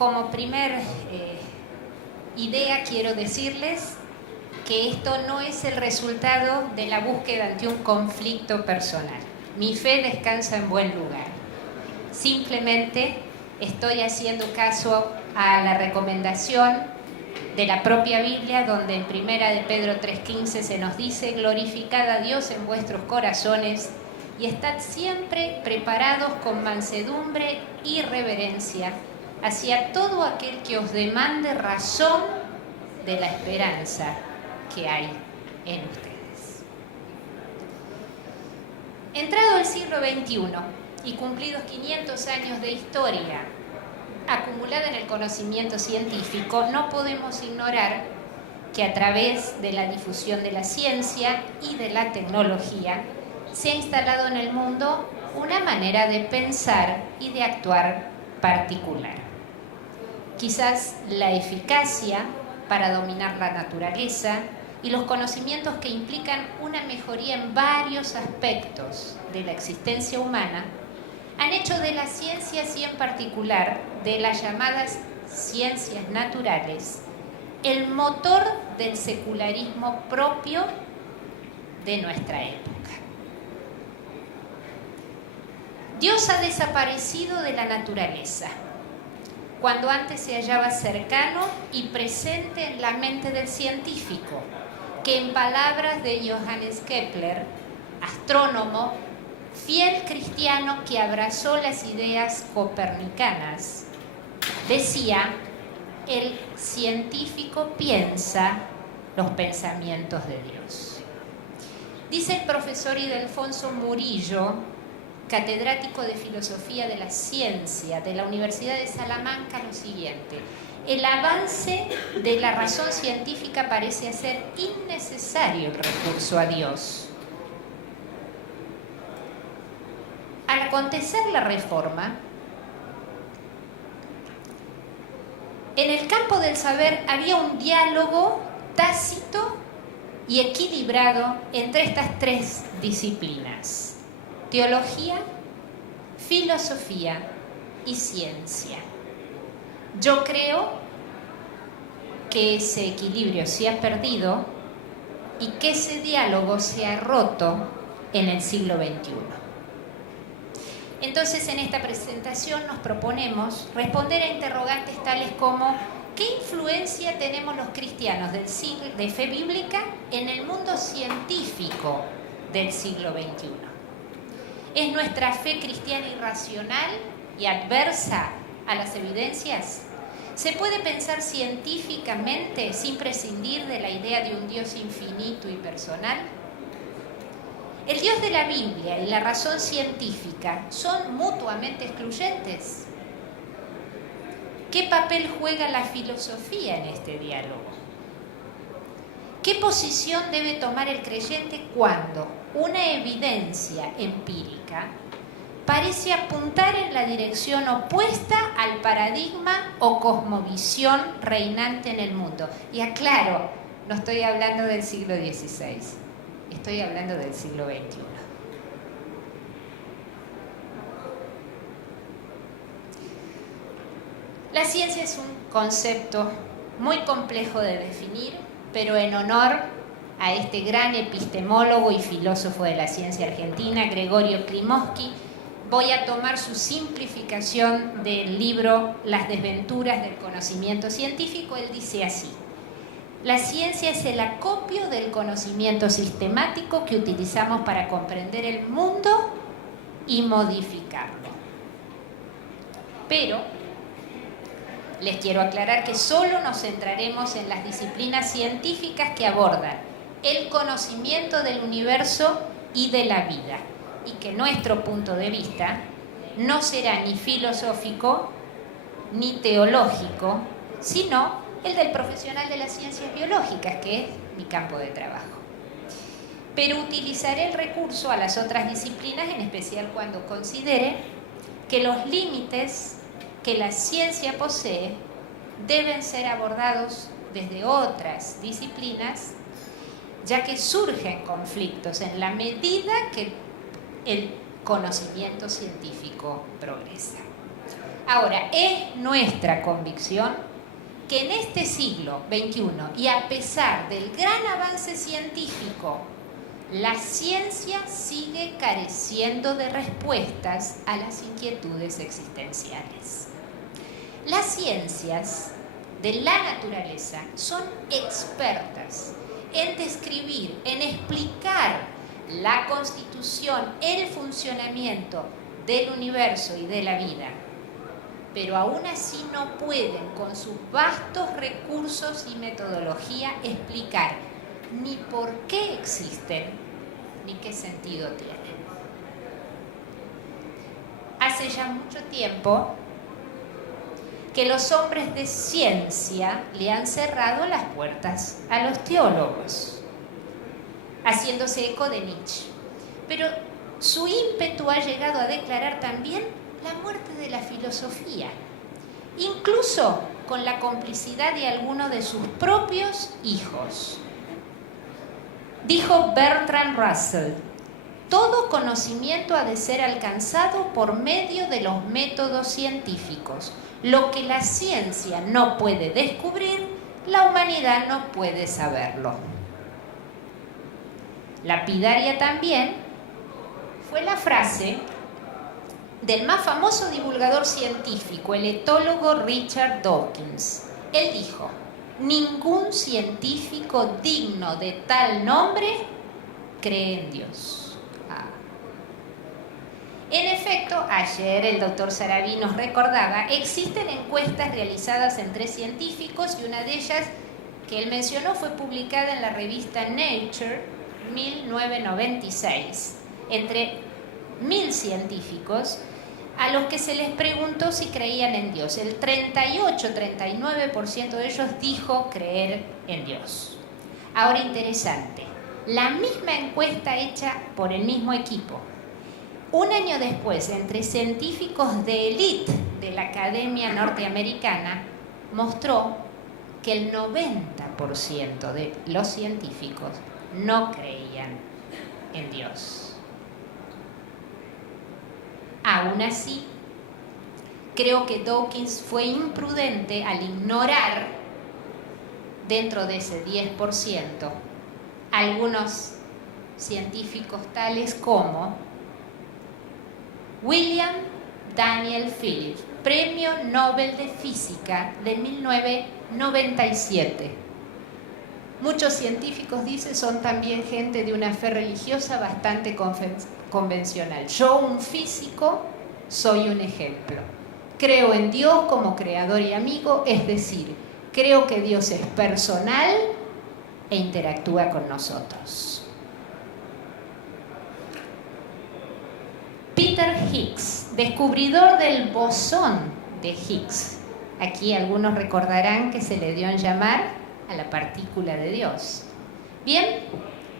Como primer idea quiero decirles que esto no es el resultado de la búsqueda ante un conflicto personal. Mi fe descansa en buen lugar. Simplemente estoy haciendo caso a la recomendación de la propia Biblia, donde en 1 de Pedro 3:15 se nos dice: glorificad a Dios en vuestros corazones y estad siempre preparados con mansedumbre y reverencia hacia todo aquel que os demande razón de la esperanza que hay en ustedes. Entrado el siglo XXI y cumplidos 500 años de historia acumulada en el conocimiento científico, no podemos ignorar que a través de la difusión de la ciencia y de la tecnología se ha instalado en el mundo una manera de pensar y de actuar particular. Quizás la eficacia para dominar la naturaleza y los conocimientos que implican una mejoría en varios aspectos de la existencia humana han hecho de las ciencias, y en particular de las llamadas ciencias naturales, el motor del secularismo propio de nuestra época. Dios ha desaparecido de la naturaleza, cuando antes se hallaba cercano y presente en la mente del científico, que en palabras de Johannes Kepler, astrónomo, fiel cristiano que abrazó las ideas copernicanas, decía: el científico piensa los pensamientos de Dios. Dice el profesor Ildefonso Murillo, catedrático de Filosofía de la Ciencia de la Universidad de Salamanca, lo siguiente: el avance de la razón científica parece hacer innecesario el recurso a Dios. Al acontecer la Reforma, en el campo del saber había un diálogo tácito y equilibrado entre estas tres disciplinas: teología, filosofía y ciencia. Yo creo que ese equilibrio se ha perdido y que ese diálogo se ha roto en el siglo XXI. Entonces, en esta presentación nos proponemos responder a interrogantes tales como: ¿qué influencia tenemos los cristianos de fe bíblica en el mundo científico del siglo XXI? ¿Es nuestra fe cristiana irracional y adversa a las evidencias? ¿Se puede pensar científicamente sin prescindir de la idea de un Dios infinito y personal? ¿El Dios de la Biblia y la razón científica son mutuamente excluyentes? ¿Qué papel juega la filosofía en este diálogo? ¿Qué posición debe tomar el creyente cuando una evidencia empírica parece apuntar en la dirección opuesta al paradigma o cosmovisión reinante en el mundo? Y aclaro, no estoy hablando del siglo XVI, estoy hablando del siglo XXI. La ciencia es un concepto muy complejo de definir, pero en honor a este gran epistemólogo y filósofo de la ciencia argentina, Gregorio Klimovsky, voy a tomar su simplificación del libro Las desventuras del conocimiento científico. Él dice así: la ciencia es el acopio del conocimiento sistemático que utilizamos para comprender el mundo y modificarlo. Pero les quiero aclarar que solo nos centraremos en las disciplinas científicas que abordan el conocimiento del universo y de la vida, y que nuestro punto de vista no será ni filosófico ni teológico, sino el del profesional de las ciencias biológicas, que es mi campo de trabajo. Pero utilizaré el recurso a las otras disciplinas, en especial cuando considere que los límites que la ciencia posee deben ser abordados desde otras disciplinas, ya que surgen conflictos en la medida que el conocimiento científico progresa. Ahora, es nuestra convicción que en este siglo XXI, y a pesar del gran avance científico, la ciencia sigue careciendo de respuestas a las inquietudes existenciales. Las ciencias de la naturaleza son expertas en describir, en explicar la constitución, el funcionamiento del universo y de la vida, pero aún así no pueden, con sus vastos recursos y metodología, explicar ni por qué existen, ni qué sentido tienen. Hace ya mucho tiempo que los hombres de ciencia le han cerrado las puertas a los teólogos, haciéndose eco de Nietzsche. Pero su ímpetu ha llegado a declarar también la muerte de la filosofía, incluso con la complicidad de algunos de sus propios hijos. Dijo Bertrand Russell: todo conocimiento ha de ser alcanzado por medio de los métodos científicos. Lo que la ciencia no puede descubrir, la humanidad no puede saberlo. Lapidaria también fue la frase del más famoso divulgador científico, el etólogo Richard Dawkins. Él dijo: ningún científico digno de tal nombre cree en Dios. En efecto, ayer el doctor Sarabí nos recordaba, existen encuestas realizadas entre científicos y una de ellas que él mencionó fue publicada en la revista Nature 1996, entre 1000 científicos a los que se les preguntó si creían en Dios. El 38-39% de ellos dijo creer en Dios. Ahora, interesante, la misma encuesta hecha por el mismo equipo, un año después, entre científicos de élite de la Academia Norteamericana, mostró que el 90% de los científicos no creían en Dios. Aún así, creo que Dawkins fue imprudente al ignorar, dentro de ese 10%, algunos científicos tales como William Daniel Phillips, Premio Nobel de Física de 1997. Muchos científicos, dice, son también gente de una fe religiosa bastante convencional. Yo, un físico, soy un ejemplo. Creo en Dios como creador y amigo, es decir, creo que Dios es personal e interactúa con nosotros. Peter Higgs, descubridor del bosón de Higgs. Aquí algunos recordarán que se le dio en llamar a la partícula de Dios. Bien,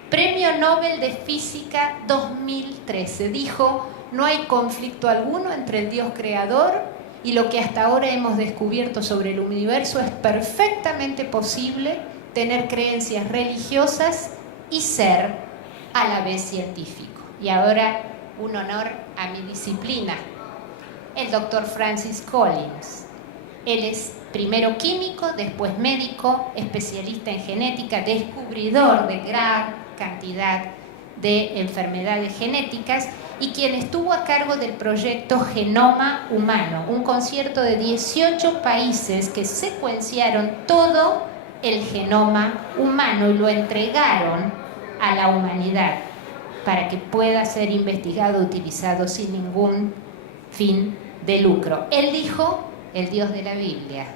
Premio Nobel de Física 2013. Dijo: no hay conflicto alguno entre el Dios creador y lo que hasta ahora hemos descubierto sobre el universo. Es perfectamente posible tener creencias religiosas y ser a la vez científico. Y ahora, un honor a mi disciplina, el doctor Francis Collins. Él es primero químico, después médico, especialista en genética, descubridor de gran cantidad de enfermedades genéticas y quien estuvo a cargo del proyecto Genoma Humano, un concierto de 18 países que secuenciaron todo el genoma humano y lo entregaron a la humanidad para que pueda ser investigado, utilizado sin ningún fin de lucro. Él dijo: el Dios de la Biblia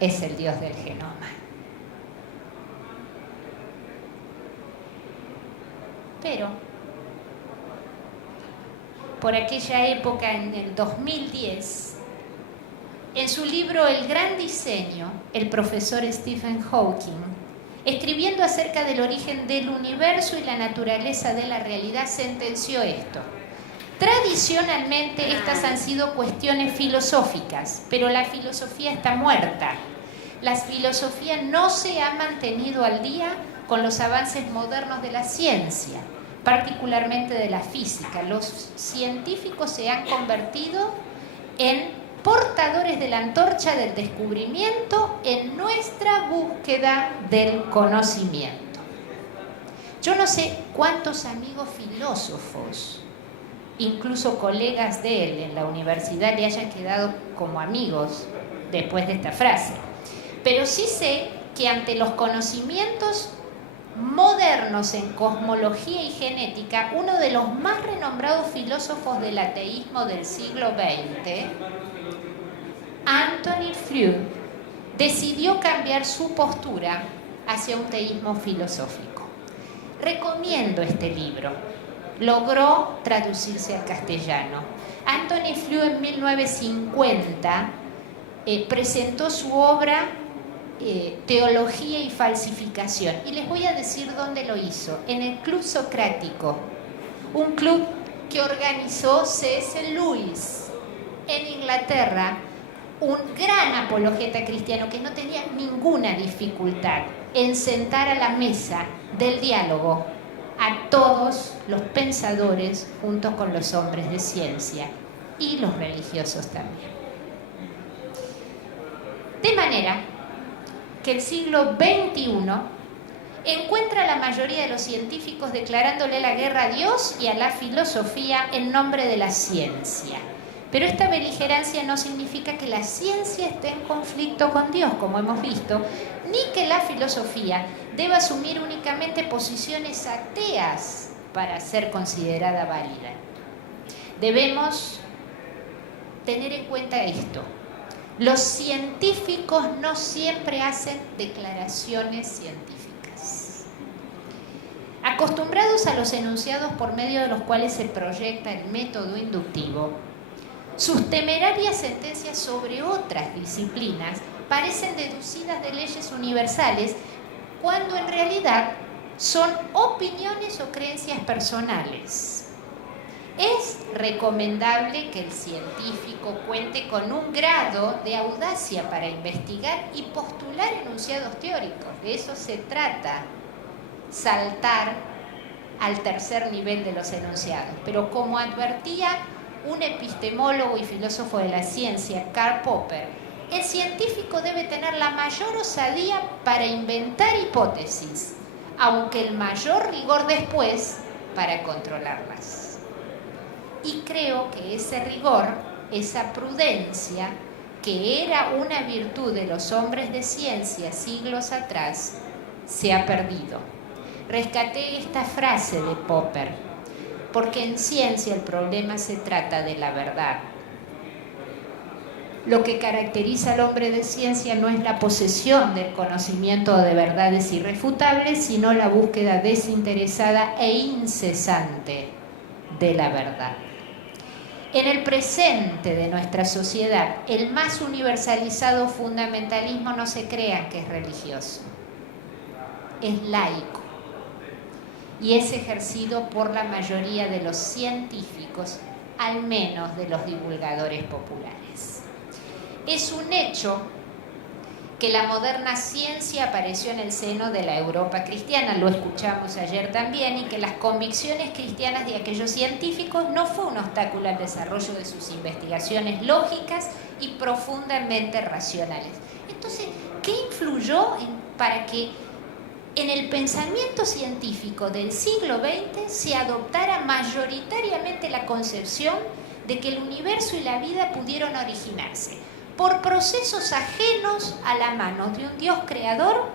es el Dios del genoma. Pero, por aquella época, en el 2010, en su libro El Gran Diseño, el profesor Stephen Hawking, escribiendo acerca del origen del universo y la naturaleza de la realidad, sentenció esto: tradicionalmente estas han sido cuestiones filosóficas, pero la filosofía está muerta. La filosofía no se ha mantenido al día con los avances modernos de la ciencia, particularmente de la física. Los científicos se han convertido en portadores de la antorcha del descubrimiento en nuestra búsqueda del conocimiento. Yo no sé cuántos amigos filósofos, incluso colegas de él en la universidad, le hayan quedado como amigos después de esta frase, pero sí sé que ante los conocimientos modernos en cosmología y genética, uno de los más renombrados filósofos del ateísmo del siglo XX, Antony Flew, decidió cambiar su postura hacia un teísmo filosófico. Recomiendo este libro. Logró traducirse al castellano. Antony Flew en 1950 presentó su obra Teología y Falsificación. Y les voy a decir dónde lo hizo. En el Club Socrático, un club que organizó C.S. Lewis en Inglaterra, un gran apologeta cristiano que no tenía ninguna dificultad en sentar a la mesa del diálogo a todos los pensadores junto con los hombres de ciencia y los religiosos también. De manera que el siglo XXI encuentra a la mayoría de los científicos declarándole la guerra a Dios y a la filosofía en nombre de la ciencia. Pero esta beligerancia no significa que la ciencia esté en conflicto con Dios, como hemos visto, ni que la filosofía deba asumir únicamente posiciones ateas para ser considerada válida. Debemos tener en cuenta esto. Los científicos no siempre hacen declaraciones científicas. Acostumbrados a los enunciados por medio de los cuales se proyecta el método inductivo, sus temerarias sentencias sobre otras disciplinas parecen deducidas de leyes universales cuando en realidad son opiniones o creencias personales. Es recomendable que el científico cuente con un grado de audacia para investigar y postular enunciados teóricos. De eso se trata, saltar al tercer nivel de los enunciados. Pero como advertía un epistemólogo y filósofo de la ciencia, Karl Popper, el científico debe tener la mayor osadía para inventar hipótesis, aunque el mayor rigor después para controlarlas. Y creo que ese rigor, esa prudencia, que era una virtud de los hombres de ciencia siglos atrás, se ha perdido. Rescaté esta frase de Popper, porque en ciencia el problema se trata de la verdad. Lo que caracteriza al hombre de ciencia no es la posesión del conocimiento de verdades irrefutables, sino la búsqueda desinteresada e incesante de la verdad. En el presente de nuestra sociedad, el más universalizado fundamentalismo, no se crean que es religioso, es laico y es ejercido por la mayoría de los científicos, al menos de los divulgadores populares. Es un hecho que la moderna ciencia apareció en el seno de la Europa cristiana, lo escuchamos ayer también, y que las convicciones cristianas de aquellos científicos no fue un obstáculo al desarrollo de sus investigaciones lógicas y profundamente racionales. Entonces, ¿qué influyó para que en el pensamiento científico del siglo XX se adoptara mayoritariamente la concepción de que el universo y la vida pudieron originarse por procesos ajenos a la mano de un Dios creador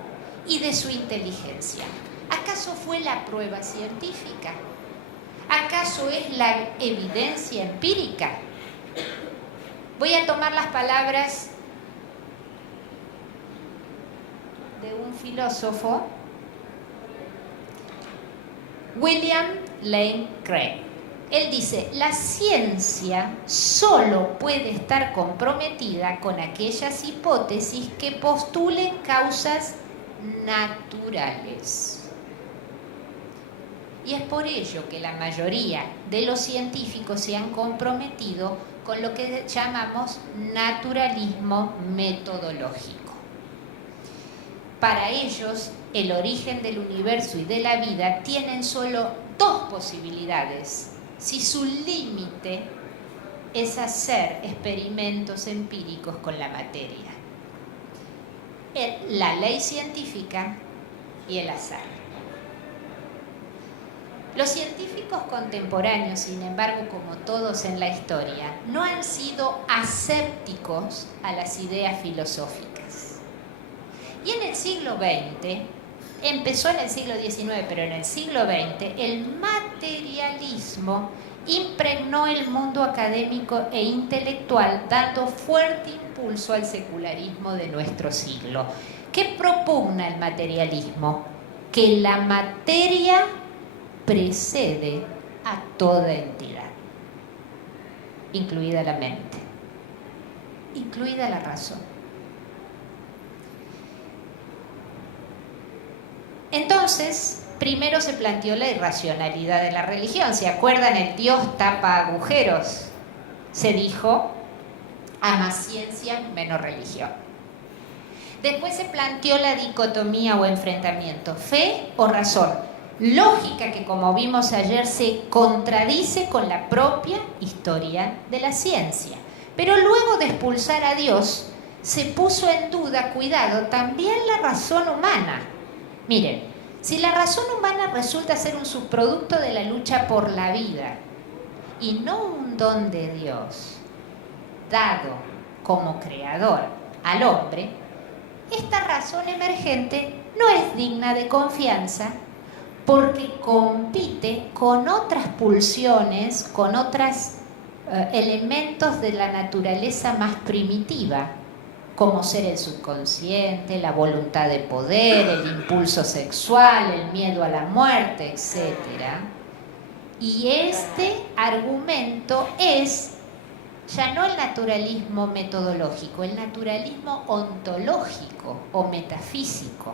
y de su inteligencia? ¿Acaso fue la prueba científica? ¿Acaso es la evidencia empírica? Voy a tomar las palabras de un filósofo, William Lane Craig. Él dice: la ciencia solo puede estar comprometida con aquellas hipótesis que postulen causas naturales. Y es por ello que la mayoría de los científicos se han comprometido con lo que llamamos naturalismo metodológico. Para ellos, el origen del universo y de la vida tienen solo dos posibilidades, si su límite es hacer experimentos empíricos con la materia. La ley científica y el azar. Los científicos contemporáneos, sin embargo, como todos en la historia, no han sido asépticos a las ideas filosóficas. Y en el siglo XX, empezó en el siglo XIX, pero en el siglo XX, el materialismo impregnó el mundo académico e intelectual, dando fuerte impulso al secularismo de nuestro siglo. ¿Qué propugna el materialismo? Que la materia precede a toda entidad, incluida la mente, incluida la razón. Entonces, primero se planteó la irracionalidad de la religión. ¿Se acuerdan? El Dios tapa agujeros. Se dijo, a más ciencia, menos religión. Después se planteó la dicotomía o enfrentamiento, fe o razón. Lógica que, como vimos ayer, se contradice con la propia historia de la ciencia. Pero luego de expulsar a Dios, se puso en duda, cuidado, también la razón humana. Miren, si la razón humana resulta ser un subproducto de la lucha por la vida y no un don de Dios dado como creador al hombre, esta razón emergente no es digna de confianza porque compite con otras pulsiones, con otros elementos de la naturaleza más primitiva, como ser el subconsciente, la voluntad de poder, el impulso sexual, el miedo a la muerte, etc. Y este argumento es ya no el naturalismo metodológico, el naturalismo ontológico o metafísico.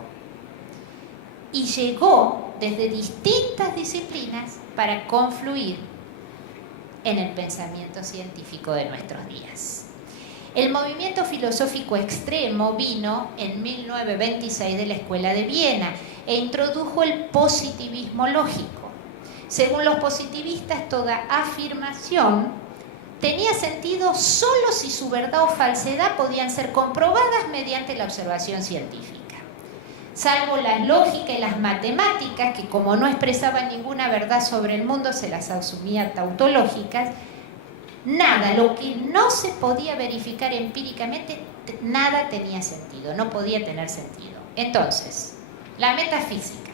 Y llegó desde distintas disciplinas para confluir en el pensamiento científico de nuestros días. El movimiento filosófico extremo vino en 1926 de la Escuela de Viena e introdujo el positivismo lógico. Según los positivistas, toda afirmación tenía sentido solo si su verdad o falsedad podían ser comprobadas mediante la observación científica. Salvo la lógica y las matemáticas, que como no expresaban ninguna verdad sobre el mundo, se las asumía tautológicas, nada, lo que no se podía verificar empíricamente, nada tenía sentido, no podía tener sentido. Entonces, la metafísica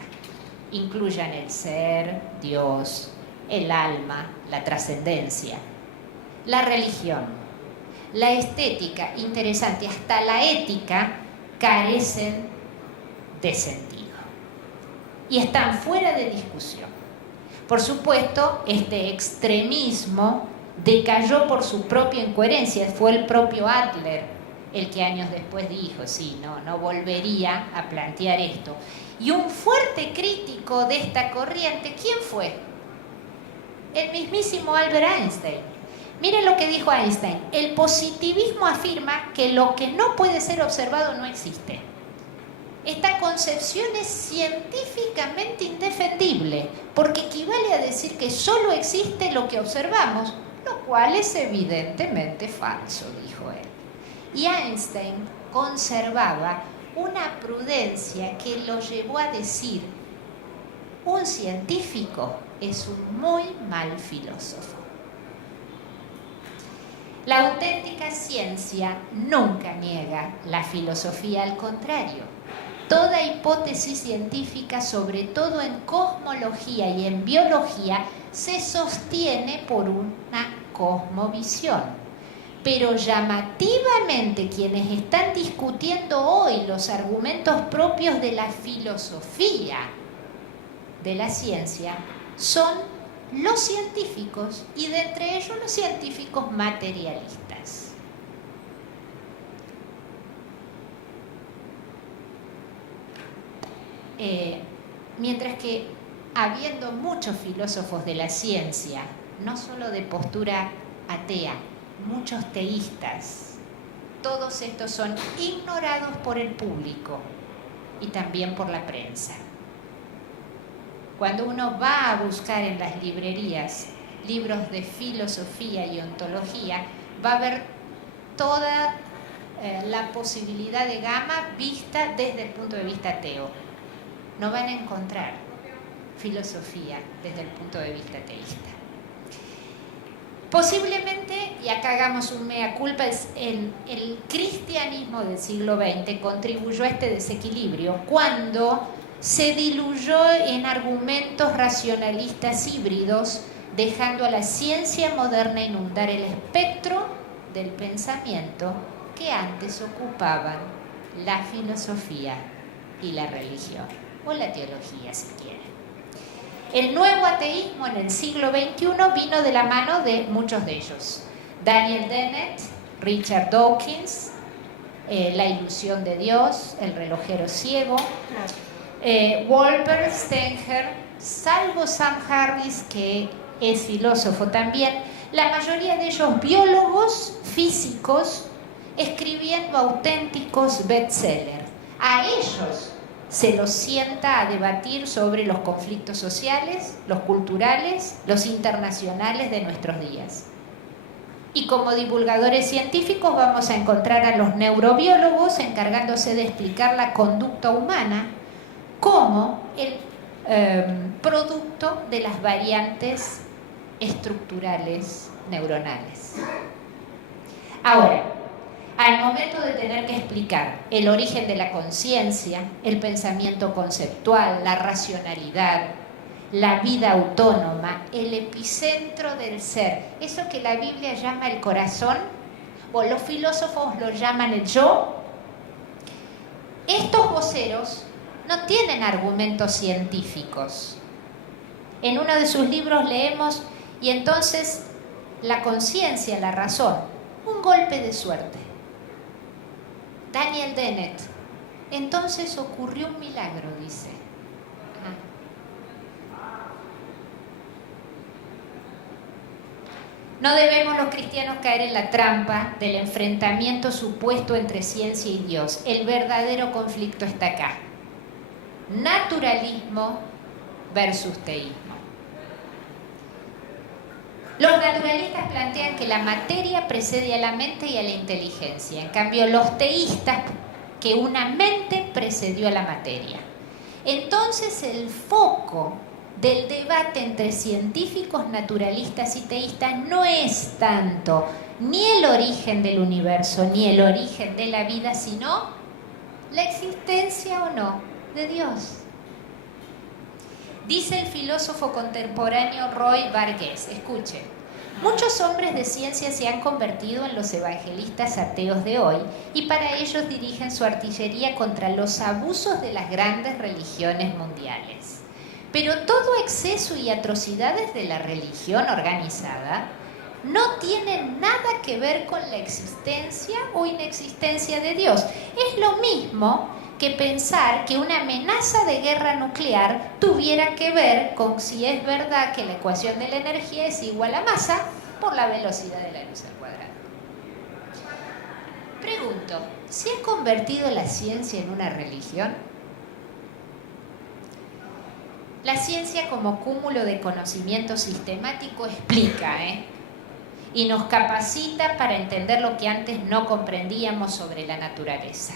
incluyan el ser, Dios, el alma, la trascendencia, la religión, la estética, interesante, hasta la ética, carecen de sentido y están fuera de discusión. Por supuesto, este extremismo decayó por su propia incoherencia. Fue el propio Adler el que años después dijo, sí, no volvería a plantear esto. Y un fuerte crítico de esta corriente, ¿quién fue? El mismísimo Albert Einstein. Miren lo que dijo Einstein: el positivismo afirma que lo que no puede ser observado no existe. Esta concepción es científicamente indefendible, porque equivale a decir que solo existe lo que observamos, lo cual es evidentemente falso, dijo él. Y Einstein conservaba una prudencia que lo llevó a decir: un científico es un muy mal filósofo. La auténtica ciencia nunca niega la filosofía, al contrario. Toda hipótesis científica, sobre todo en cosmología y en biología, se sostiene por una cosmovisión. Pero llamativamente, quienes están discutiendo hoy los argumentos propios de la filosofía de la ciencia son los científicos, y de entre ellos los científicos materialistas. Mientras que, habiendo muchos filósofos de la ciencia, no solo de postura atea, muchos teístas, todos estos son ignorados por el público y también por la prensa. Cuando uno va a buscar en las librerías libros de filosofía y ontología, va a haber toda la posibilidad de gama vista desde el punto de vista ateo. No van a encontrar filosofía desde el punto de vista ateísta. Posiblemente, y acá hagamos un mea culpa, el cristianismo del siglo XX contribuyó a este desequilibrio cuando se diluyó en argumentos racionalistas híbridos, dejando a la ciencia moderna inundar el espectro del pensamiento que antes ocupaban la filosofía y la religión, o la teología si quieren. El nuevo ateísmo en el siglo XXI vino de la mano de muchos de ellos. Daniel Dennett, Richard Dawkins, La ilusión de Dios, El relojero ciego, Wolper, Stenger, salvo Sam Harris, que es filósofo también, la mayoría de ellos biólogos, físicos, escribiendo auténticos bestsellers. A ellos se los sienta a debatir sobre los conflictos sociales, los culturales, los internacionales de nuestros días. Y como divulgadores científicos vamos a encontrar a los neurobiólogos encargándose de explicar la conducta humana como el producto de las variantes estructurales neuronales. Ahora, al momento de tener que explicar el origen de la conciencia, el pensamiento conceptual, la racionalidad, la vida autónoma, el epicentro del ser, eso que la Biblia llama el corazón, o los filósofos lo llaman el yo, estos voceros no tienen argumentos científicos. En uno de sus libros leemos, y entonces la conciencia, la razón, un golpe de suerte. Daniel Dennett, entonces ocurrió un milagro, dice. No debemos los cristianos caer en la trampa del enfrentamiento supuesto entre ciencia y Dios. El verdadero conflicto está acá. Naturalismo versus teísmo. Los naturalistas plantean que la materia precede a la mente y a la inteligencia. En cambio, los teístas, que una mente precedió a la materia. Entonces, el foco del debate entre científicos, naturalistas y teístas no es tanto ni el origen del universo, ni el origen de la vida, sino la existencia o no de Dios. Dice el filósofo contemporáneo Roy Vargas, escuchen, muchos hombres de ciencia se han convertido en los evangelistas ateos de hoy y para ellos dirigen su artillería contra los abusos de las grandes religiones mundiales. Pero todo exceso y atrocidades de la religión organizada no tienen nada que ver con la existencia o inexistencia de Dios. Es lo mismo que pensar que una amenaza de guerra nuclear tuviera que ver con si es verdad que la ecuación de la energía es igual a masa por la velocidad de la luz al cuadrado. Pregunto, ¿se ha convertido la ciencia en una religión? La ciencia como cúmulo de conocimiento sistemático explica, y nos capacita para entender lo que antes no comprendíamos sobre la naturaleza.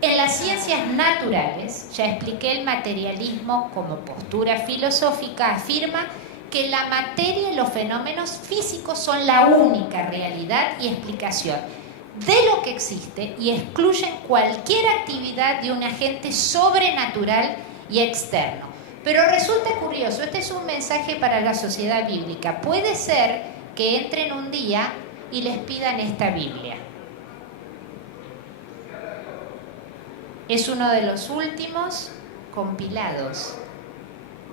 En las ciencias naturales, ya expliqué, el materialismo como postura filosófica afirma que la materia y los fenómenos físicos son la única realidad y explicación de lo que existe y excluyen cualquier actividad de un agente sobrenatural y externo. Pero resulta curioso, este es un mensaje para la sociedad bíblica. Puede ser que entren un día y les pidan esta Biblia. Es uno de los últimos compilados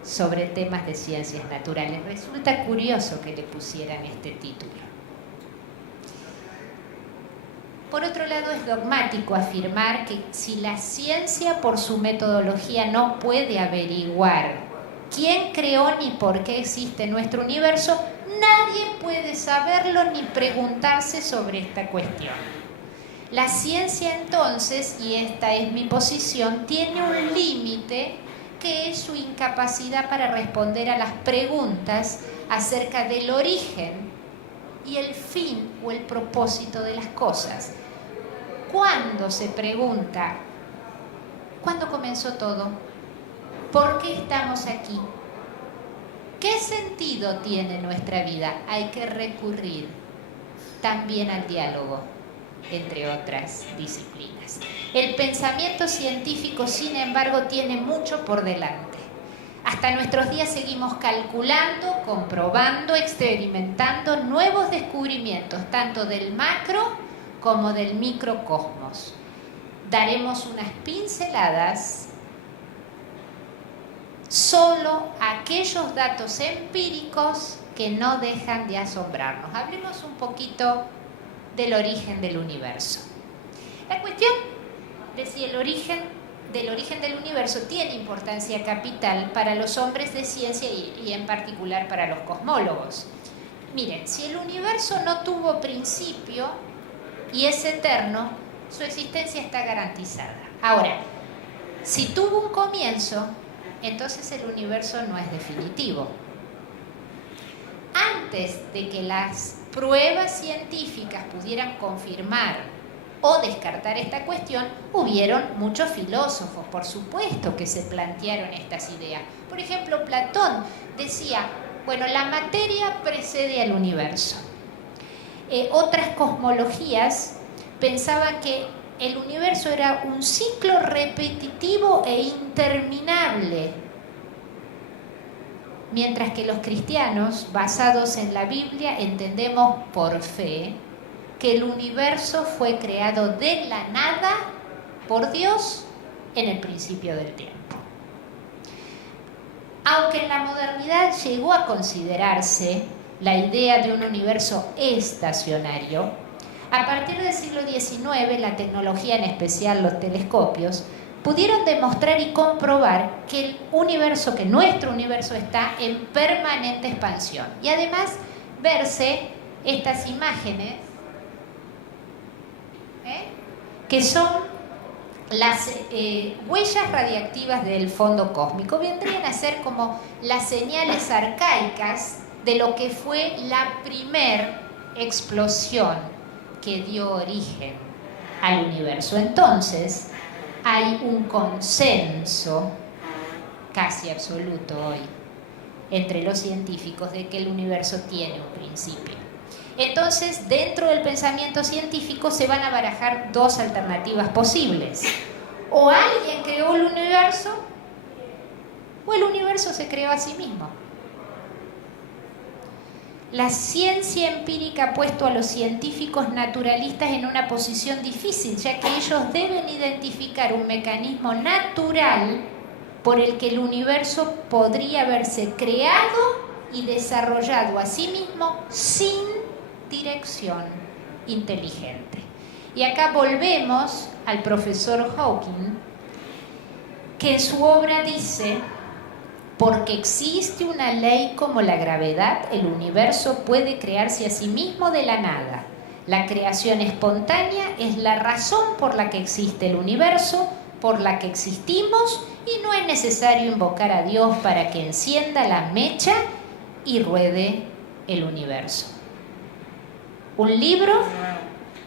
sobre temas de ciencias naturales. Resulta curioso que le pusieran este título. Por otro lado, es dogmático afirmar que si la ciencia por su metodología no puede averiguar quién creó ni por qué existe nuestro universo, nadie puede saberlo ni preguntarse sobre esta cuestión. La ciencia entonces, y esta es mi posición, tiene un límite que es su incapacidad para responder a las preguntas acerca del origen y el fin o el propósito de las cosas. Cuando se pregunta, ¿cuándo comenzó todo? ¿Por qué estamos aquí? ¿Qué sentido tiene nuestra vida? Hay que recurrir también al diálogo, entre otras disciplinas. El pensamiento científico, sin embargo, tiene mucho por delante. Hasta nuestros días seguimos calculando, comprobando, experimentando nuevos descubrimientos, tanto del macro como del microcosmos. Daremos unas pinceladas solo aquellos datos empíricos que no dejan de asombrarnos. Hablemos un poquito del origen del universo. La cuestión de si el origen del universo tiene importancia capital para los hombres de ciencia y en particular para los cosmólogos. Miren, si el universo no tuvo principio y es eterno, su existencia está garantizada. Ahora, si tuvo un comienzo, entonces el universo no es definitivo. Antes de que las pruebas científicas pudieran confirmar o descartar esta cuestión, hubieron muchos filósofos, por supuesto, que se plantearon estas ideas. Por ejemplo, Platón decía, bueno, la materia precede al universo. Otras cosmologías pensaban que el universo era un ciclo repetitivo e interminable, mientras que los cristianos, basados en la Biblia, entendemos por fe que el universo fue creado de la nada por Dios en el principio del tiempo. Aunque en la modernidad llegó a considerarse la idea de un universo estacionario, a partir del siglo XIX, la tecnología, en especial los telescopios, pudieron demostrar y comprobar que el universo, que nuestro universo está en permanente expansión. Y además verse estas imágenes, que son las huellas radiactivas del fondo cósmico. Vendrían a ser como las señales arcaicas de lo que fue la primer explosión que dio origen al universo. Entonces, hay un consenso casi absoluto hoy entre los científicos de que el universo tiene un principio. Entonces, dentro del pensamiento científico se van a barajar dos alternativas posibles. O alguien creó el universo, o el universo se creó a sí mismo. La ciencia empírica ha puesto a los científicos naturalistas en una posición difícil, ya que ellos deben identificar un mecanismo natural por el que el universo podría haberse creado y desarrollado a sí mismo sin dirección inteligente. Y acá volvemos al profesor Hawking, que en su obra dice: porque existe una ley como la gravedad, el universo puede crearse a sí mismo de la nada. La creación espontánea es la razón por la que existe el universo, por la que existimos, y no es necesario invocar a Dios para que encienda la mecha y ruede el universo. Un libro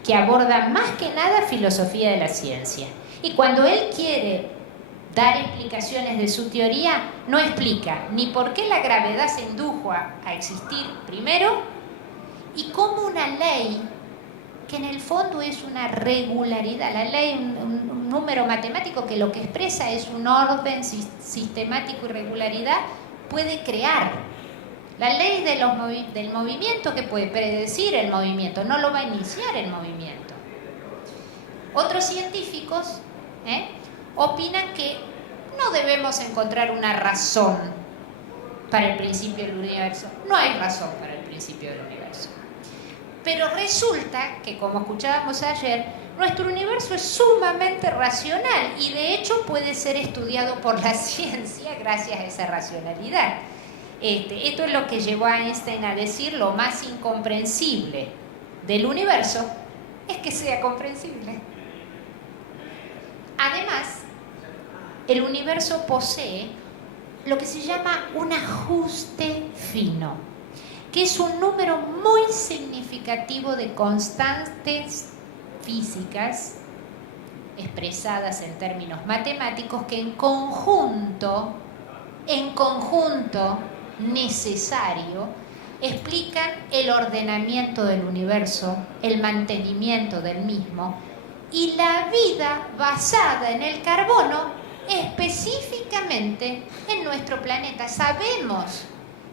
que aborda más que nada filosofía de la ciencia. Y cuando él quiere dar explicaciones de su teoría, no explica ni por qué la gravedad se indujo a existir primero, y cómo una ley, que en el fondo es una regularidad, la ley, un número matemático que lo que expresa es un orden sistemático y regularidad, puede crear. La ley del movimiento, que puede predecir el movimiento, no lo va a iniciar el movimiento. Otros científicos opinan que no debemos encontrar una razón para el principio del universo. No hay razón para el principio del universo. Pero resulta que, como escuchábamos ayer, nuestro universo es sumamente racional y de hecho puede ser estudiado por la ciencia gracias a esa racionalidad. Esto es lo que llevó a Einstein a decir: lo más incomprensible del universo es que sea comprensible. Además, el universo posee lo que se llama un ajuste fino, que es un número muy significativo de constantes físicas expresadas en términos matemáticos que en conjunto necesario, explican el ordenamiento del universo, el mantenimiento del mismo y la vida basada en el carbono, específicamente en nuestro planeta. Sabemos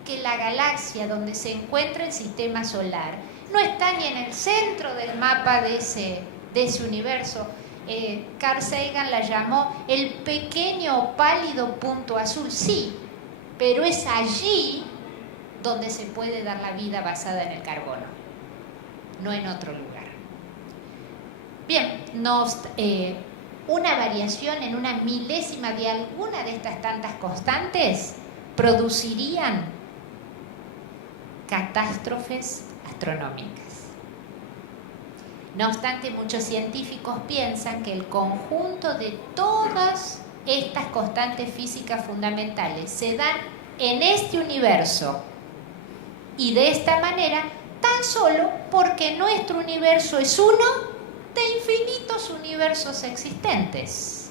que la galaxia donde se encuentra el sistema solar no está ni en el centro del mapa de ese universo. Carl Sagan la llamó el pequeño pálido punto azul. Sí, pero es allí donde se puede dar la vida basada en el carbono, no en otro lugar. Bien, una variación en una milésima de alguna de estas tantas constantes producirían catástrofes astronómicas. No obstante, muchos científicos piensan que el conjunto de todas estas constantes físicas fundamentales se dan en este universo y de esta manera tan solo porque nuestro universo es uno de infinitos universos existentes.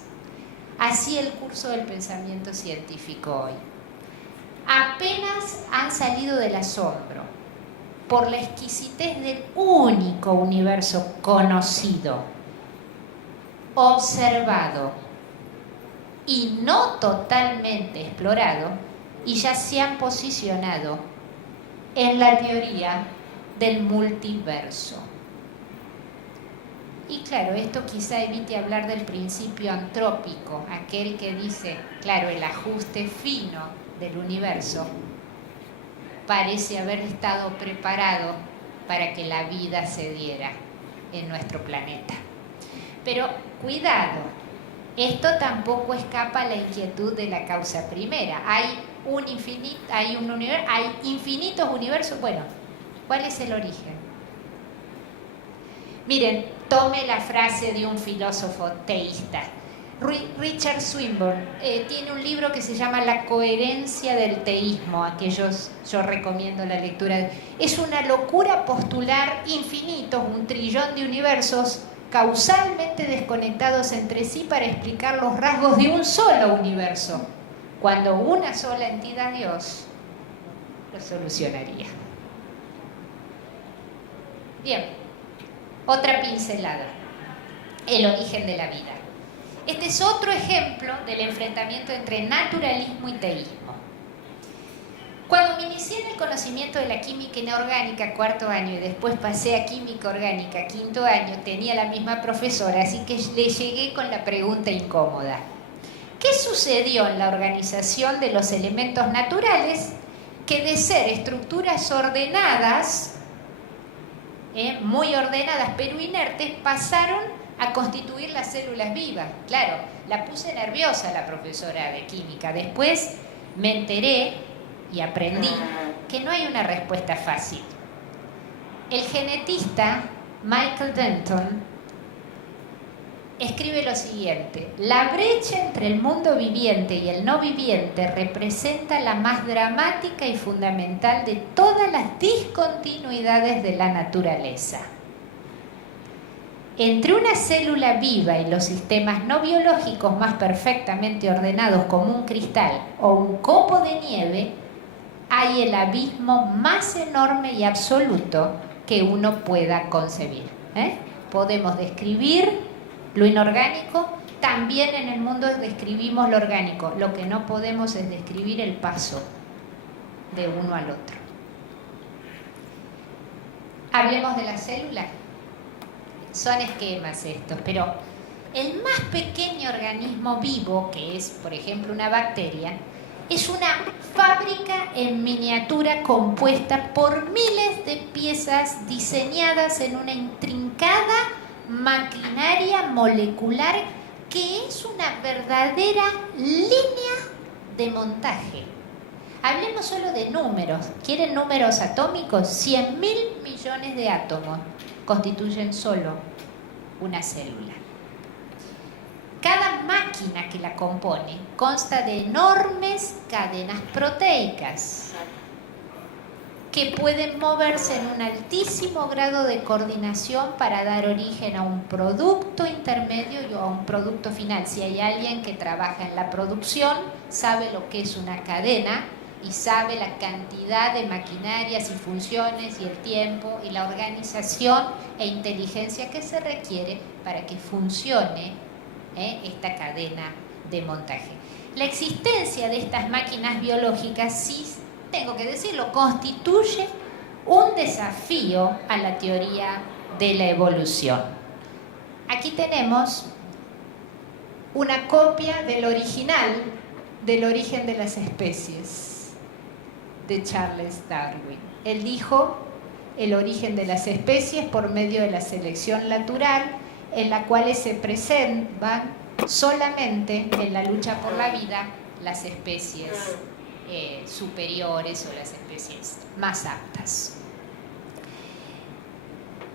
Así el curso del pensamiento científico hoy. Apenas han salido del asombro por la exquisitez del único universo conocido, observado y no totalmente explorado, y ya se han posicionado en la teoría del multiverso. Y claro, esto quizá evite hablar del principio antrópico, aquel que dice, claro, el ajuste fino del universo parece haber estado preparado para que la vida se diera en nuestro planeta. Pero cuidado, esto tampoco escapa a la inquietud de la causa primera. Hay infinitos universos. Bueno, ¿cuál es el origen? Miren, tome la frase de un filósofo teísta. Richard Swinburne tiene un libro que se llama La coherencia del teísmo. Yo recomiendo la lectura. Es una locura postular infinitos, 1 trillón de universos causalmente desconectados entre sí para explicar los rasgos de un solo universo, cuando una sola entidad, Dios, lo solucionaría. Bien, otra pincelada, el origen de la vida. Este es otro ejemplo del enfrentamiento entre naturalismo y teísmo. Cuando me inicié en el conocimiento de la química inorgánica, 4º año, y después pasé a química orgánica, 5º año, tenía la misma profesora, así que le llegué con la pregunta incómoda. ¿Qué sucedió en la organización de los elementos naturales que de ser estructuras ordenadas, muy ordenadas pero inertes, pasaron a constituir las células vivas? Claro, la puse nerviosa la profesora de química. Después me enteré y aprendí que no hay una respuesta fácil. El genetista Michael Denton escribe lo siguiente: la brecha entre el mundo viviente y el no viviente representa la más dramática y fundamental de todas las discontinuidades de la naturaleza. Entre una célula viva y los sistemas no biológicos más perfectamente ordenados como un cristal o un copo de nieve, hay el abismo más enorme y absoluto que uno pueda concebir. Podemos describir lo inorgánico, también en el mundo describimos lo orgánico. Lo que no podemos es describir el paso de uno al otro. Hablemos de la célula. Son esquemas estos, pero el más pequeño organismo vivo, que es, por ejemplo, una bacteria, es una fábrica en miniatura compuesta por miles de piezas diseñadas en una intrincada maquinaria molecular que es una verdadera línea de montaje. Hablemos solo de números. ¿Quieren números atómicos? 100.000 millones de átomos constituyen solo una célula. Cada máquina que la compone consta de enormes cadenas proteicas que pueden moverse en un altísimo grado de coordinación para dar origen a un producto intermedio y a un producto final. Si hay alguien que trabaja en la producción, sabe lo que es una cadena y sabe la cantidad de maquinarias y funciones y el tiempo y la organización e inteligencia que se requiere para que funcione esta cadena de montaje. La existencia de estas máquinas biológicas, sí, tengo que decirlo, constituye un desafío a la teoría de la evolución. Aquí tenemos una copia del original del origen de las especies de Charles Darwin. Él dijo el origen de las especies por medio de la selección natural, en la cual se preservan solamente en la lucha por la vida las especies superiores o las especies más aptas.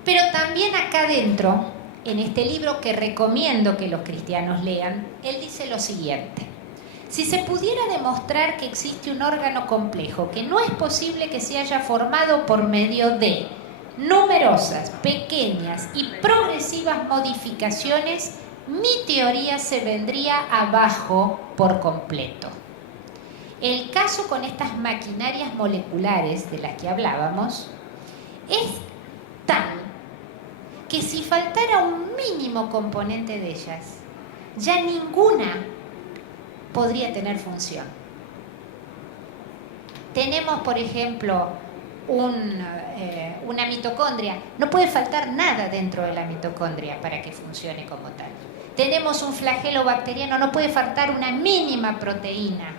Pero también acá dentro, en este libro que recomiendo que los cristianos lean, él dice lo siguiente: si se pudiera demostrar que existe un órgano complejo que no es posible que se haya formado por medio de numerosas, pequeñas y progresivas modificaciones, mi teoría se vendría abajo por completo. El caso con estas maquinarias moleculares de las que hablábamos es tal que si faltara un mínimo componente de ellas, ya ninguna podría tener función. Tenemos, por ejemplo, una mitocondria. No puede faltar nada dentro de la mitocondria para que funcione como tal. Tenemos un flagelo bacteriano, no puede faltar una mínima proteína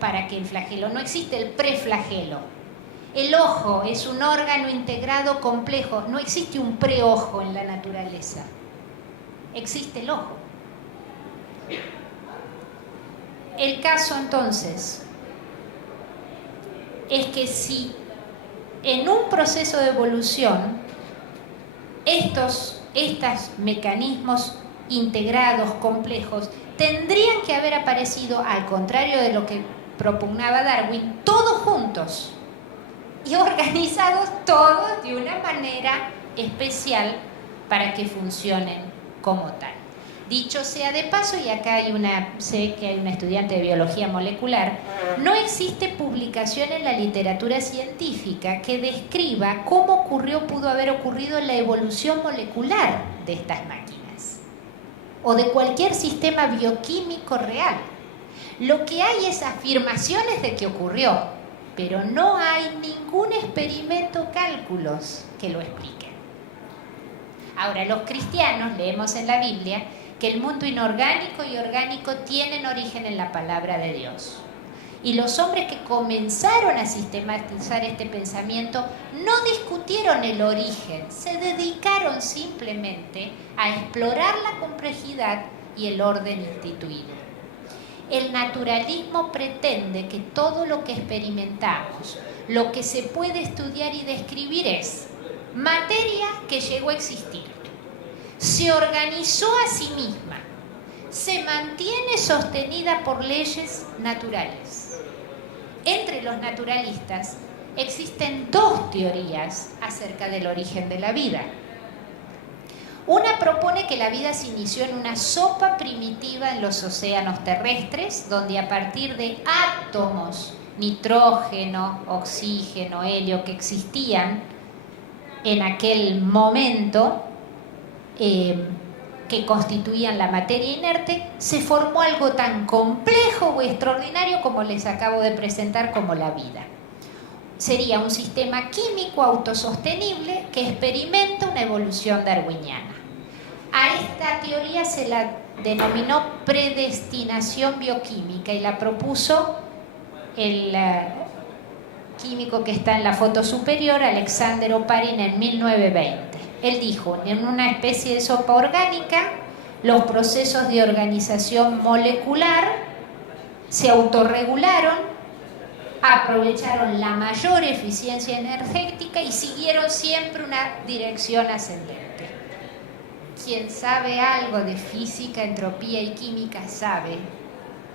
para que el flagelo, no existe el preflagelo. El ojo es un órgano integrado complejo, no existe un preojo en la naturaleza, existe el ojo. El caso entonces es que si en un proceso de evolución estos mecanismos integrados, complejos, tendrían que haber aparecido, al contrario de lo que propugnaba Darwin, todos juntos y organizados todos de una manera especial para que funcionen como tal. Dicho sea de paso, y acá sé que hay una estudiante de biología molecular, no existe publicación en la literatura científica que describa cómo pudo haber ocurrido la evolución molecular de estas máquinas o de cualquier sistema bioquímico real. Lo que hay es afirmaciones de que ocurrió, pero no hay ningún experimento o cálculos que lo expliquen. Ahora, los cristianos leemos en la Biblia que el mundo inorgánico y orgánico tienen origen en la palabra de Dios. Y los hombres que comenzaron a sistematizar este pensamiento no discutieron el origen, se dedicaron simplemente a explorar la complejidad y el orden instituido. El naturalismo pretende que todo lo que experimentamos, lo que se puede estudiar y describir es materia que llegó a existir, se organizó a sí misma, se mantiene sostenida por leyes naturales. Entre los naturalistas existen dos teorías acerca del origen de la vida. Una propone que la vida se inició en una sopa primitiva en los océanos terrestres, donde a partir de átomos, nitrógeno, oxígeno, helio, que existían en aquel momento, que constituían la materia inerte, se formó algo tan complejo o extraordinario como les acabo de presentar como la vida. Sería un sistema químico autosostenible que experimenta una evolución darwiniana. A esta teoría se la denominó predestinación bioquímica y la propuso el químico que está en la foto superior, Alexander Oparin, en 1920. Él dijo: en una especie de sopa orgánica, los procesos de organización molecular se autorregularon, aprovecharon la mayor eficiencia energética y siguieron siempre una dirección ascendente. quien sabe algo de física, entropía y química sabe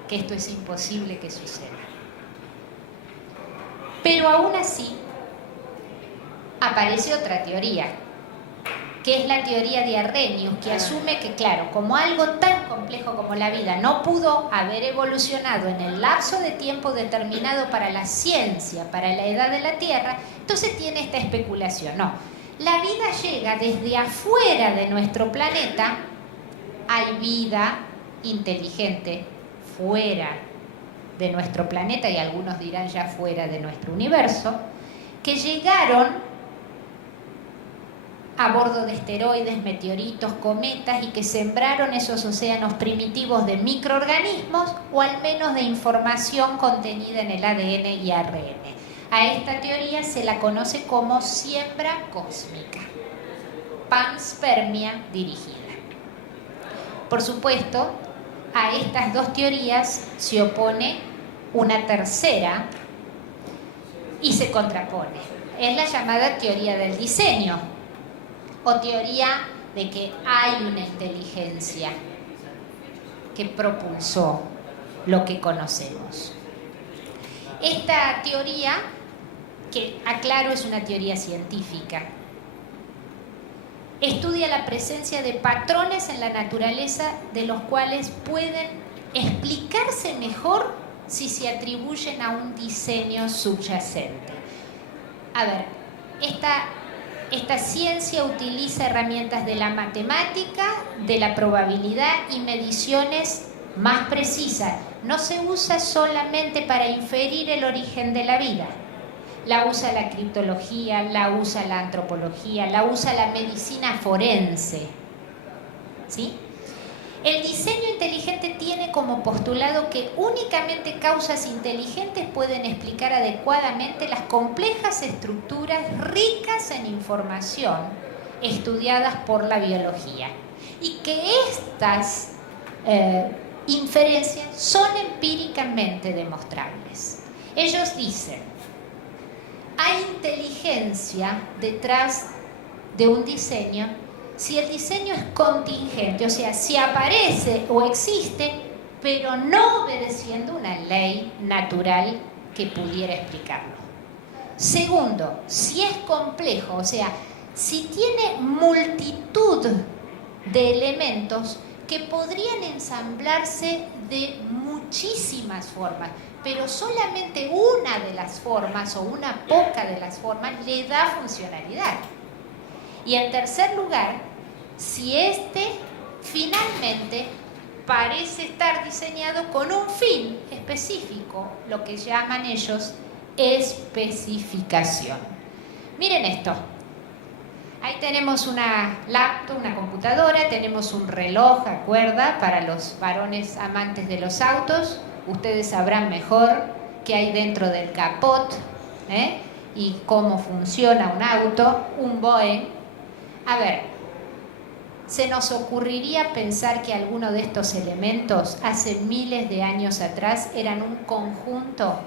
que esto es imposible que suceda. Pero aún así, aparece otra teoría, que es la teoría de Arrhenius, que asume que, claro, como algo tan complejo como la vida no pudo haber evolucionado en el lapso de tiempo determinado para la ciencia, para la edad de la Tierra, entonces tiene esta especulación. No, la vida llega desde afuera de nuestro planeta, hay vida inteligente fuera de nuestro planeta, y algunos dirán ya fuera de nuestro universo, que llegaron a bordo de esteroides, meteoritos, cometas, y que sembraron esos océanos primitivos de microorganismos, o al menos de información contenida en el ADN y ARN. A esta teoría se la conoce como siembra cósmica, panspermia dirigida. Por supuesto, a estas dos teorías se opone una tercera y se contrapone. Es la llamada teoría del diseño, o teoría de que hay una inteligencia que propulsó lo que conocemos. Esta teoría, que aclaro es una teoría científica, estudia la presencia de patrones en la naturaleza de los cuales pueden explicarse mejor si se atribuyen a un diseño subyacente. A ver, esta ciencia utiliza herramientas de la matemática, de la probabilidad y mediciones más precisas. No se usa solamente para inferir el origen de la vida. La usa la criptología, la usa la antropología, la usa la medicina forense. ¿Sí? El diseño inteligente tiene como postulado que únicamente causas inteligentes pueden explicar adecuadamente las complejas estructuras ricas en información estudiadas por la biología, y que estas inferencias son empíricamente demostrables. Ellos dicen, hay inteligencia detrás de un diseño si el diseño es contingente, o sea, si aparece o existe, pero no obedeciendo una ley natural que pudiera explicarlo. Segundo, si es complejo, o sea, si tiene multitud de elementos que podrían ensamblarse de muchísimas formas, pero solamente una de las formas o una poca de las formas le da funcionalidad. Y en tercer lugar, si este finalmente parece estar diseñado con un fin específico, lo que llaman ellos especificación. Miren esto. Ahí tenemos una laptop, una computadora, tenemos un reloj a cuerda para los varones amantes de los autos. Ustedes sabrán mejor qué hay dentro del capot, y cómo funciona un auto, un Boeing. A ver, ¿se nos ocurriría pensar que alguno de estos elementos hace miles de años atrás eran un conjunto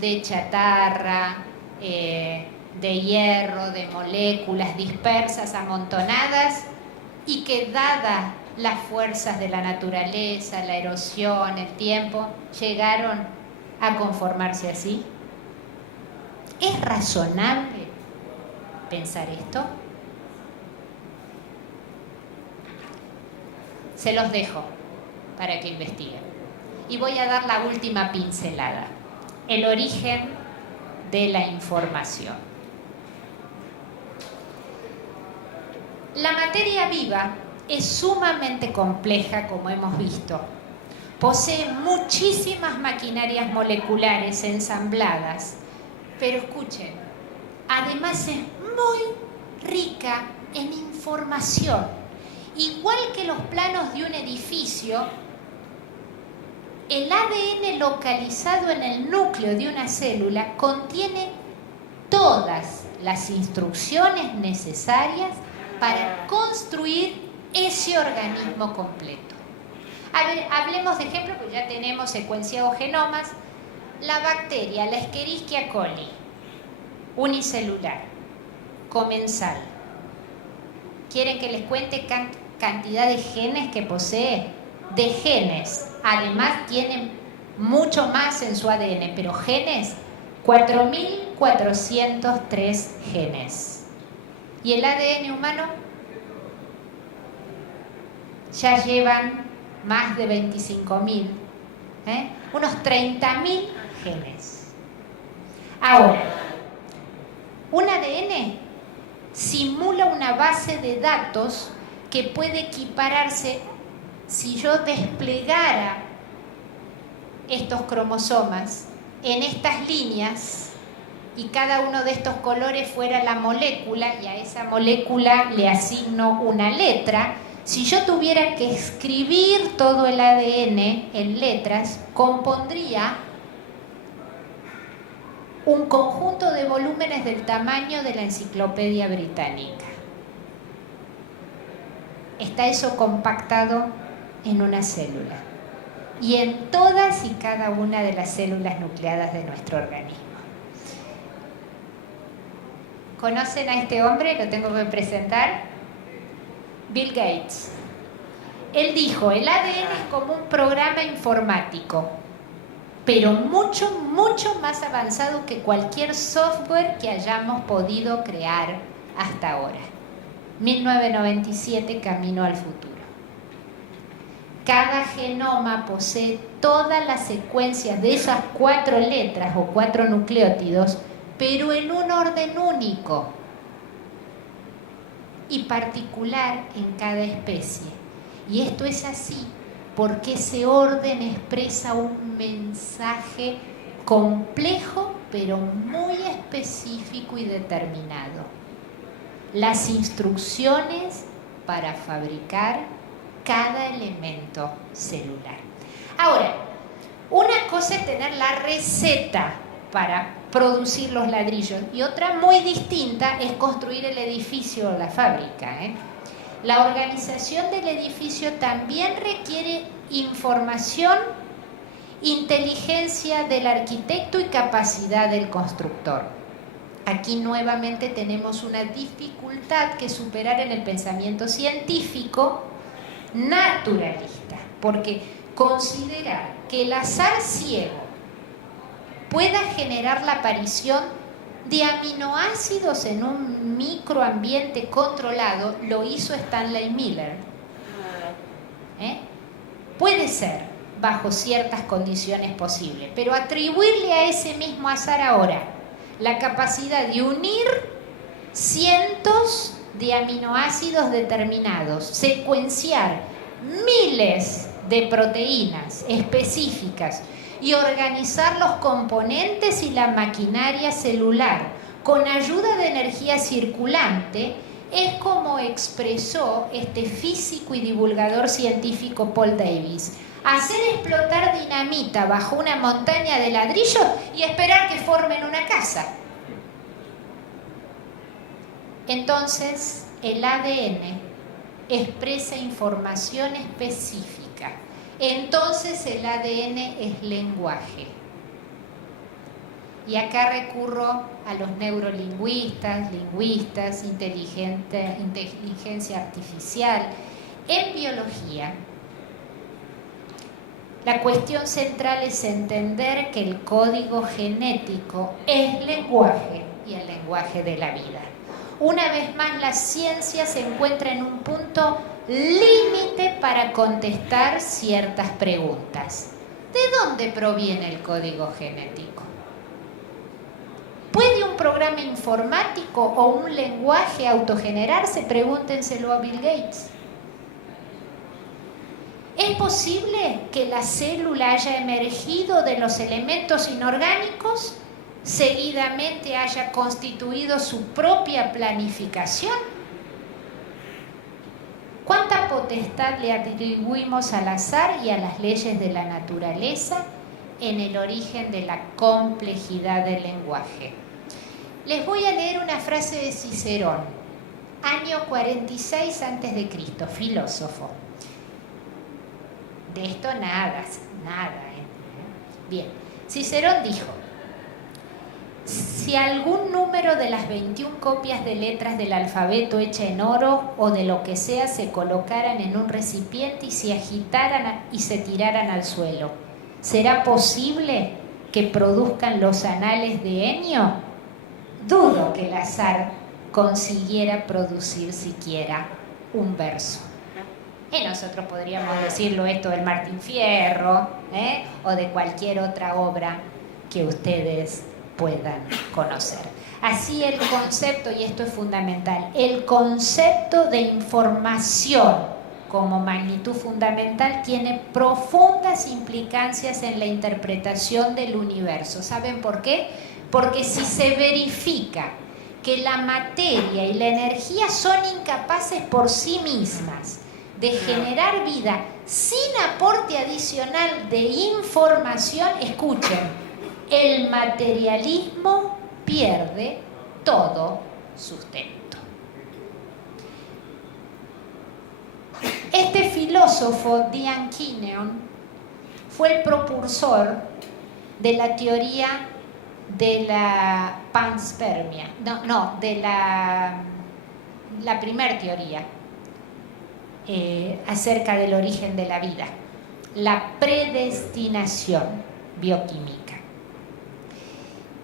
de chatarra, de hierro, de moléculas dispersas, amontonadas, y que dadas las fuerzas de la naturaleza, la erosión, el tiempo, llegaron a conformarse así? ¿Es razonable pensar esto? Se los dejo para que investiguen. Y voy a dar la última pincelada: el origen de la información. La materia viva es sumamente compleja, como hemos visto. Posee muchísimas maquinarias moleculares ensambladas, pero escuchen, además es muy rica en información. Igual que los planos de un edificio, el ADN localizado en el núcleo de una célula contiene todas las instrucciones necesarias para construir ese organismo completo. A ver, hablemos de ejemplo, pues ya tenemos secuenciado genomas. La bacteria, la Escherichia coli, unicelular, comensal. ¿Quieren que les cuente cantidad de genes que posee? De genes. Además tiene mucho más en su ADN, pero genes, 4.403 genes. ¿Y el ADN humano? Ya llevan más de 25.000, unos 30.000 genes. Ahora, un ADN simula una base de datos que puede equipararse si yo desplegara estos cromosomas en estas líneas y cada uno de estos colores fuera la molécula y a esa molécula le asigno una letra. Si yo tuviera que escribir todo el ADN en letras, compondría un conjunto de volúmenes del tamaño de la Enciclopedia Británica. Está eso compactado en una célula y en todas y cada una de las células nucleadas de nuestro organismo. ¿Conocen a este hombre? Lo tengo que presentar. Bill Gates. Él dijo, el ADN es como un programa informático, pero mucho, mucho más avanzado que cualquier software que hayamos podido crear hasta ahora. 1997, Camino al futuro. Cada genoma posee todas las secuencias de esas 4 letras o 4 nucleótidos, pero en un orden único y particular en cada especie. Y esto es así porque ese orden expresa un mensaje complejo pero muy específico y determinado. Las instrucciones para fabricar cada elemento celular. Ahora, una cosa es tener la receta para producir los ladrillos y otra muy distinta es construir el edificio o la fábrica, La organización del edificio también requiere información, inteligencia del arquitecto y capacidad del constructor. Aquí nuevamente tenemos una dificultad que superar en el pensamiento científico naturalista, porque considerar que el azar ciego pueda generar la aparición de aminoácidos en un microambiente controlado, lo hizo Stanley Miller. Puede ser, bajo ciertas condiciones posibles, pero atribuirle a ese mismo azar ahora la capacidad de unir cientos de aminoácidos determinados, secuenciar miles de proteínas específicas y organizar los componentes y la maquinaria celular con ayuda de energía circulante, es como expresó este físico y divulgador científico Paul Davies: hacer explotar dinamita bajo una montaña de ladrillos y esperar que formen una casa. Entonces, el ADN expresa información específica. Entonces, el ADN es lenguaje. Y acá recurro a los neurolingüistas, lingüistas, inteligencia artificial. En biología, la cuestión central es entender que el código genético es lenguaje y el lenguaje de la vida. Una vez más, la ciencia se encuentra en un punto límite para contestar ciertas preguntas. ¿De dónde proviene el código genético? ¿Puede un programa informático o un lenguaje autogenerarse? Pregúntenselo a Bill Gates. ¿Es posible que la célula haya emergido de los elementos inorgánicos, seguidamente haya constituido su propia planificación? ¿Cuánta potestad le atribuimos al azar y a las leyes de la naturaleza en el origen de la complejidad del lenguaje? Les voy a leer una frase de Cicerón, año 46 a.C., filósofo. De esto nada. Bien, Cicerón dijo: Si algún número de las 21 copias de letras del alfabeto hecha en oro o de lo que sea se colocaran en un recipiente y se agitaran y se tiraran al suelo, ¿será posible que produzcan los anales de Enio? Dudo que el azar consiguiera producir siquiera un verso. Y nosotros podríamos decirlo esto del Martín Fierro, o de cualquier otra obra que ustedes puedan conocer. Así el concepto, y esto es fundamental, el concepto de información como magnitud fundamental tiene profundas implicancias en la interpretación del universo. ¿Saben por qué? Porque si se verifica que la materia y la energía son incapaces por sí mismas de generar vida sin aporte adicional de información, escuchen, el materialismo pierde todo sustento. Este filósofo, Dian Kinneon, fue el propulsor de la teoría de la panspermia, de la primer teoría acerca del origen de la vida, la predestinación bioquímica.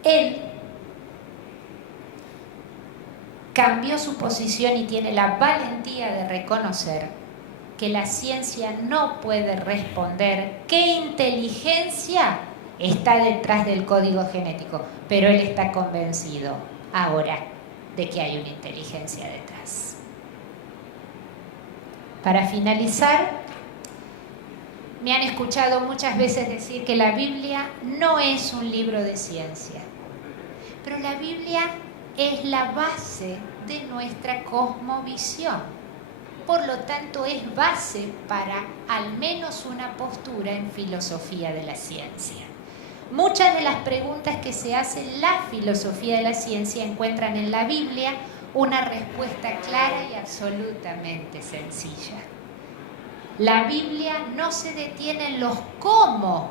Él cambió su posición y tiene la valentía de reconocer que la ciencia no puede responder qué inteligencia está detrás del código genético, pero él está convencido ahora de que hay una inteligencia detrás. Para finalizar, me han escuchado muchas veces decir que la Biblia no es un libro de ciencia, pero la Biblia es la base de nuestra cosmovisión. Por lo tanto, es base para al menos una postura en filosofía de la ciencia. Muchas de las preguntas que se hace en la filosofía de la ciencia encuentran en la Biblia una respuesta clara y absolutamente sencilla. La Biblia no se detiene en los cómo,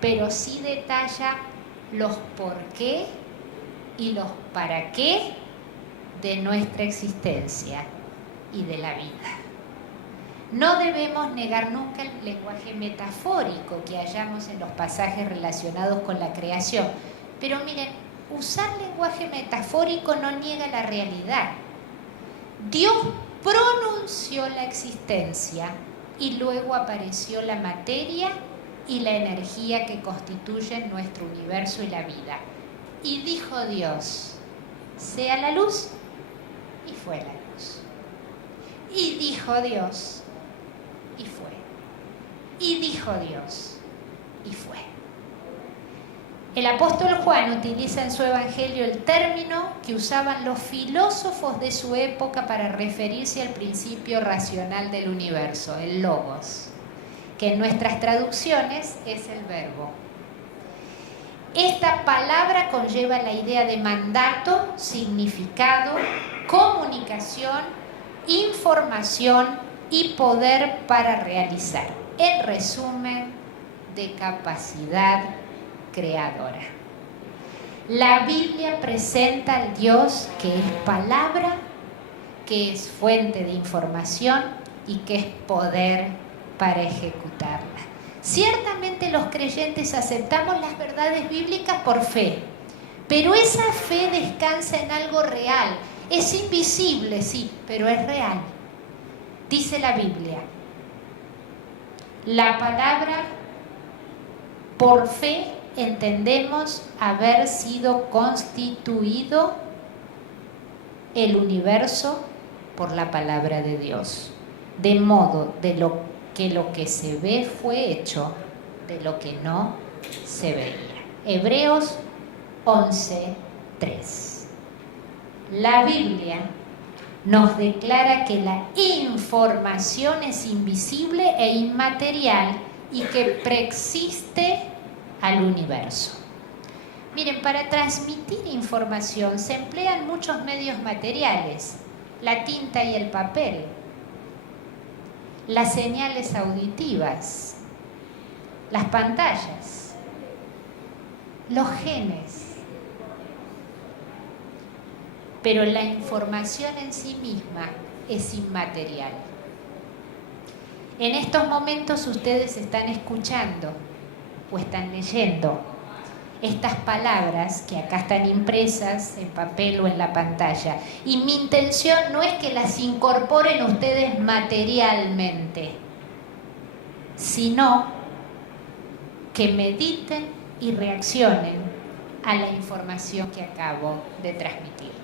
pero sí detalla los por qué y los para qué de nuestra existencia y de la vida. No debemos negar nunca el lenguaje metafórico que hallamos en los pasajes relacionados con la creación. Pero miren, usar lenguaje metafórico no niega la realidad. Dios pronunció la existencia y luego apareció la materia y la energía que constituyen nuestro universo y la vida. Y dijo Dios, sea la luz, y fue la luz. Y dijo Dios, y fue. Y dijo Dios, y fue. El apóstol Juan utiliza en su evangelio el término que usaban los filósofos de su época para referirse al principio racional del universo, el logos, que en nuestras traducciones es el verbo. Esta palabra conlleva la idea de mandato, significado, comunicación, información y poder para realizar. En resumen, de capacidad creadora. La Biblia presenta al Dios que es palabra, que es fuente de información y que es poder para ejecutarla. Ciertamente los creyentes aceptamos las verdades bíblicas por fe, pero esa fe descansa en algo real. Es invisible, sí, pero es real. Dice la Biblia, la palabra por fe entendemos haber sido constituido el universo por la palabra de Dios, de modo de lo que se ve fue hecho de lo que no se veía. Hebreos 11:3. La Biblia nos declara que la información es invisible e inmaterial y que preexiste al universo. Miren, para transmitir información se emplean muchos medios materiales, la tinta y el papel, las señales auditivas, las pantallas, los genes, pero la información en sí misma es inmaterial. En estos momentos ustedes están escuchando o están leyendo estas palabras que acá están impresas en papel o en la pantalla. Y mi intención no es que las incorporen ustedes materialmente, sino que mediten y reaccionen a la información que acabo de transmitirles.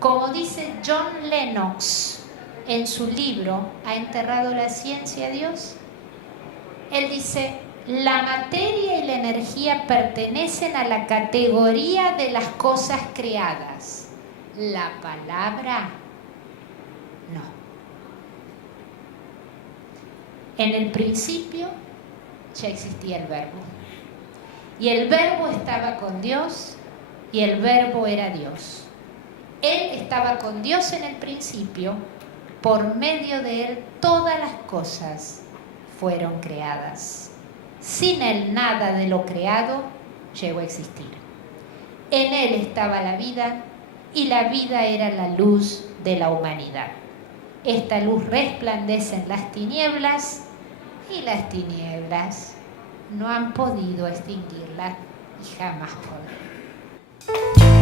Como dice John Lennox en su libro ¿Ha enterrado la ciencia a Dios? Él dice: la materia y la energía pertenecen a la categoría de las cosas creadas. La palabra, no. En el principio ya existía el Verbo. Y el Verbo estaba con Dios y el Verbo era Dios. Él estaba con Dios en el principio, por medio de Él todas las cosas fueron creadas. Sin Él nada de lo creado llegó a existir. En Él estaba la vida y la vida era la luz de la humanidad. Esta luz resplandece en las tinieblas y las tinieblas no han podido extinguirla y jamás podrán.